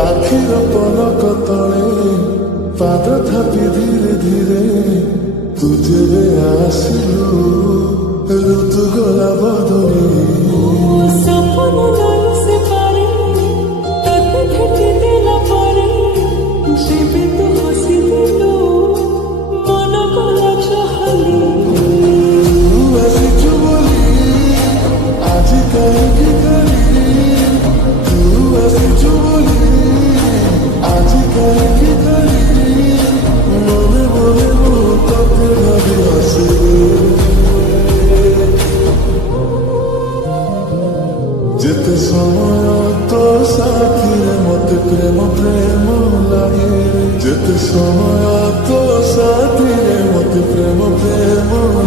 ଆଖିର ପଲକ ତଳେ ପାଦ ଥାପି ଧୀରେ ଧୀରେ ତୁ ଯେବେ ଆସିଲୁ ଋତୁ ଗଲା ବଦଳି ସପନ ନାହିଁ ସେ ପାରେ ତତେ ଭେଟି ଦେଲା ପରେ ଯେବେ ତୁ ହସିଦେଲୁ ମନ କଲା ଚହଲି ତୁ ଆସିଛୁ ବୋଲି ଆଜି କାହିଁକି କରି ତୁ ଆସିଛୁ ବୋଲି ଆଜି କାହିଁକି କରି ମନେ ମନେ ମୁଁ ତତେ ଭାବି ହସେ ଯେତେ ସମୟ ତୋ ସାଥିରେ ମତେ ପ୍ରେମ ପ୍ରେମ ଲାଗେ ଯେତେ ସମୟ ତୋ ସାଥିରେ ମତେ ପ୍ରେମ ପ୍ରେମ